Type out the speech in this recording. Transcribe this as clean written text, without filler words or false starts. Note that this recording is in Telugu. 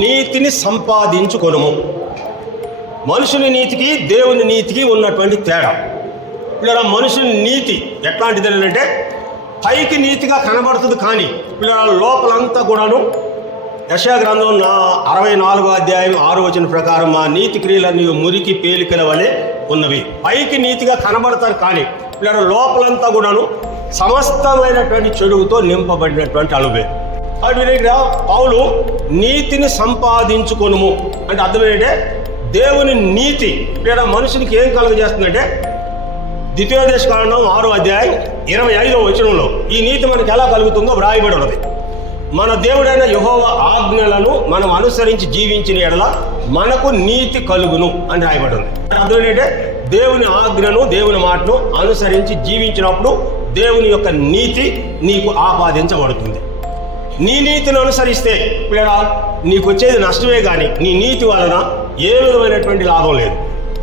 నీతిని సంపాదించుకొనుము. మనుషుని నీతికి దేవుని నీతికి ఉన్నటువంటి తేడా. ఇలా మనుషుని నీతి ఎట్లాంటిది అంటే పైకి నీతిగా కనబడుతుంది, కానీ ఇలా లోపలంతా కూడాను యెషయా గ్రంథం 64వ అధ్యాయం 6వ వచనం ప్రకారం మా నీతి క్రియలన్నీ మురికి పేలికల వలె ఉన్నవి. పైకి నీతిగా కనబడతారు, కానీ ఇలా లోపలంతా కూడాను సమస్తమైనటువంటి చెడుగుతో నింపబడినటువంటి అనుభవం. అటు పౌలు నీతిని సంపాదించుకొనుము అంటే అర్థం ఏంటంటే దేవుని నీతి లేదా మనుషునికి ఏం కలుగజేస్తుందంటే ద్వితీయోపదేశకాండం 6వ అధ్యాయం 25వ వచనంలో ఈ నీతి మనకి ఎలా కలుగుతుందో వ్రాయబడి ఉన్నది. మన దేవుడైన యెహోవా ఆజ్ఞలను మనం అనుసరించి జీవించిన ఎడల మనకు నీతి కలుగును అని రాయబడి ఉంది. అర్థం ఏంటంటే దేవుని ఆజ్ఞను దేవుని మాటను అనుసరించి జీవించినప్పుడు దేవుని యొక్క నీతి నీకు ఆపాదించబడుతుంది. నీ నీతిని అనుసరిస్తే నీకు వచ్చేది నష్టమే, కానీ నీ నీతి వలన ఏ విధమైనటువంటి లాభం లేదు.